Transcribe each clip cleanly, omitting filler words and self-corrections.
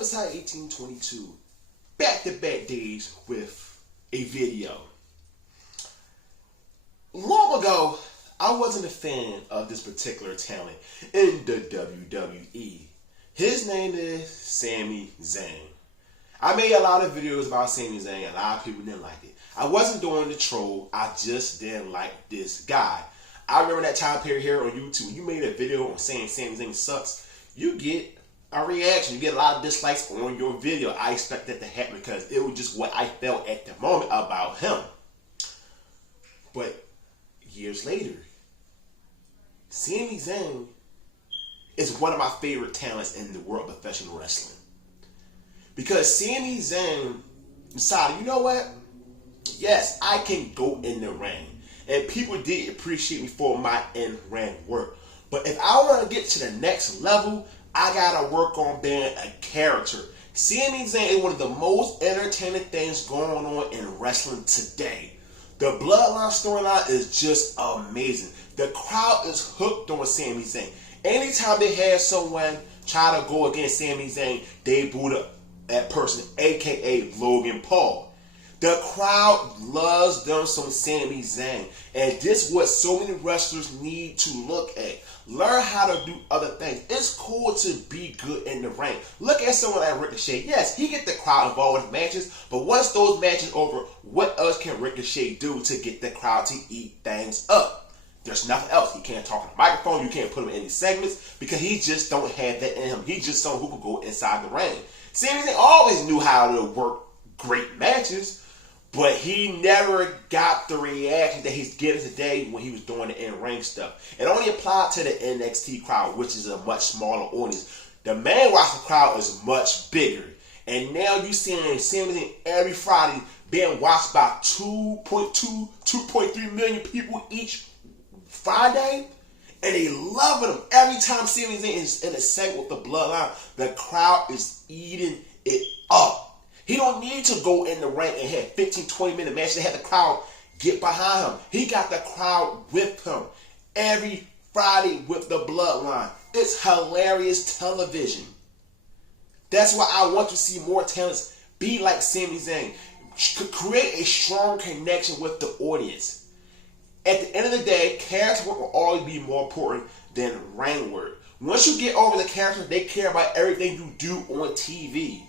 up? It's 1822. Back-to-back days with a video. Long ago, I wasn't a fan of this particular talent in the WWE. His name is Sami Zayn. I made a lot of videos about Sami Zayn. A lot of people didn't like it. I wasn't doing the troll. I just didn't like this guy. I remember that time period here on YouTube. When you made a video on saying Sami Zayn sucks, you get a reaction. You get a lot of dislikes on your video. I expect that to happen because it was just what I felt at the moment about him. But years later, Sami Zayn is one of my favorite talents in the world of professional wrestling. Because Sami Zayn decided, you know what? Yes, I can go in the ring. And people did appreciate me for my in-ring work. But if I want to get to the next level, I got to work on being a character. Sami Zayn is one of the most entertaining things going on in wrestling today. The Bloodline storyline is just amazing. The crowd is hooked on Sami Zayn. Anytime they have someone try to go against Sami Zayn, they boo that person, aka Logan Paul. The crowd loves them some Sami Zayn. And this is what so many wrestlers need to look at. Learn how to do other things. It's cool to be good in the ring. Look at someone like Ricochet. Yes, he get the crowd involved with matches, but once those matches over, what else can Ricochet do to get the crowd to eat things up? There's nothing else. He can't talk on the microphone. You can't put him in any segments because he just don't have that in him. He's just someone who can go inside the ring. Sami Zayn always knew how to work great matches, but he never got the reaction that he's getting today when he was doing the in-ring stuff. It only applied to the NXT crowd, which is a much smaller audience. The main roster crowd is much bigger. And now you're seeing Sami Zayn every Friday being watched by 2.3 million people each Friday. And they loving him. Every time Sami Zayn is in a segment with the Bloodline, the crowd is eating it up. He don't need to go in the ring and have 15, 20-minute matches to have the crowd get behind him. He got the crowd with him every Friday with the Bloodline. It's hilarious television. That's why I want to see more talents be like Sami Zayn. Create a strong connection with the audience. At the end of the day, character work will always be more important than ring work. Once you get over the character, they care about everything you do on TV.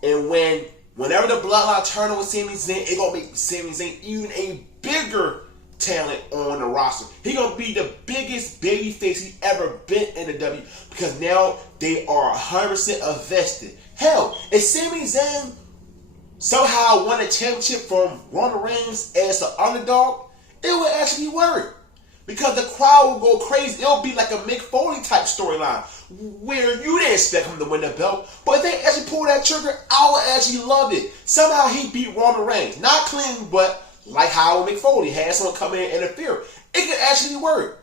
And whenever the Bloodline turn on Sami Zayn, it's going to make Sami Zayn even a bigger talent on the roster. He's going to be the biggest babyface he's ever been in the W because now they are 100% invested. Hell, if Sami Zayn somehow won a championship from Roman Reigns as the underdog, it would actually work. Because the crowd will go crazy. It'll be like a Mick Foley type storyline where you didn't expect him to win the belt. But if they actually pull that trigger, I would actually love it. Somehow he beat Roman Reigns. Not clean, but like how Mick Foley had someone come in and interfere. It could actually work.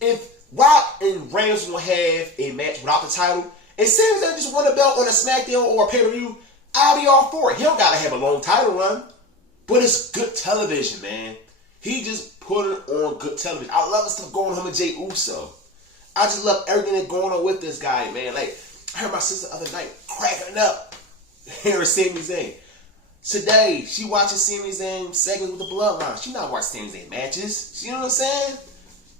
If Rock and Reigns will have a match without the title, and Sami Zayn just won the belt on a SmackDown or a pay-per-view, I'll be all for it. He don't got to have a long title run. But it's good television, man. He just put it on good television. I love the stuff going on with Jey Uso. I just love everything that's going on with this guy, man. Like, I heard my sister the other night cracking up hearing Sami Zayn. Today, she watches Sami Zayn segments with the Bloodline. She not watching Sami Zayn matches. You know what I'm saying?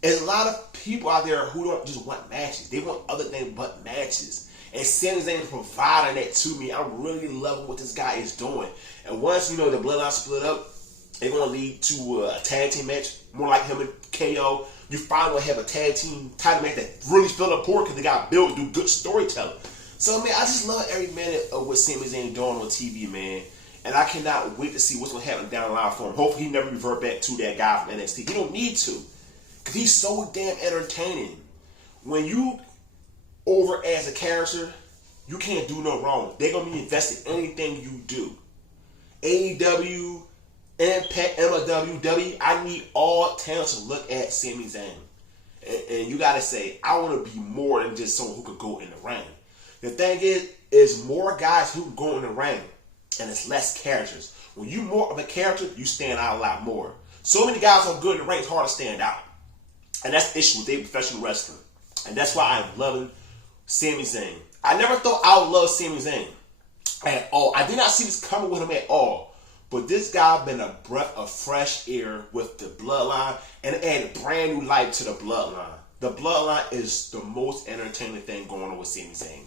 There's a lot of people out there who don't just want matches. They want other things but matches. And Sami Zayn is providing that to me. I'm really loving what this guy is doing. And once, the Bloodline split up, they're going to lead to a tag team match, more like him and KO. You finally have a tag team title match that really filled up poor because they got built to do good storytelling. So, man, I just love every minute of what Sami Zayn doing on TV, man. And I cannot wait to see what's going to happen down the line for him. Hopefully he never revert back to that guy from NXT. He don't need to because he's so damn entertaining. When you over as a character, you can't do no wrong. They're going to be invested in anything you do. AEW, Impact, MLW, I need all talents to look at Sami Zayn. And you gotta say, I want to be more than just someone who could go in the ring. The thing is more guys who can go in the ring, and it's less characters. When you more of a character, you stand out a lot more. So many guys are good in the ring, it's hard to stand out. And that's the issue with their professional wrestling. And that's why I'm loving Sami Zayn. I never thought I would love Sami Zayn at all. I did not see this coming with him at all. But this guy been a breath of fresh air with the bloodline and added brand new life to the bloodline. The bloodline is the most entertaining thing going on with Sami Zayn.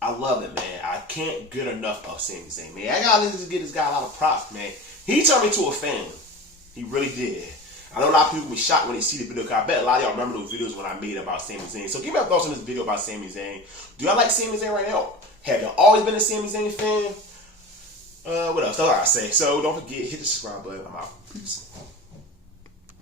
I love it, man. I can't get enough of Sami Zayn, man. I gotta give this guy a lot of props, man. He turned me to a fan. He really did. I know a lot of people be shocked when they see the video, because I bet a lot of y'all remember those videos when I made about Sami Zayn. So give me your thoughts on this video about Sami Zayn. Do y'all like Sami Zayn right now? Have you always been a Sami Zayn fan? What else? That's all I say. So don't forget, hit the subscribe button. I'm out. Peace.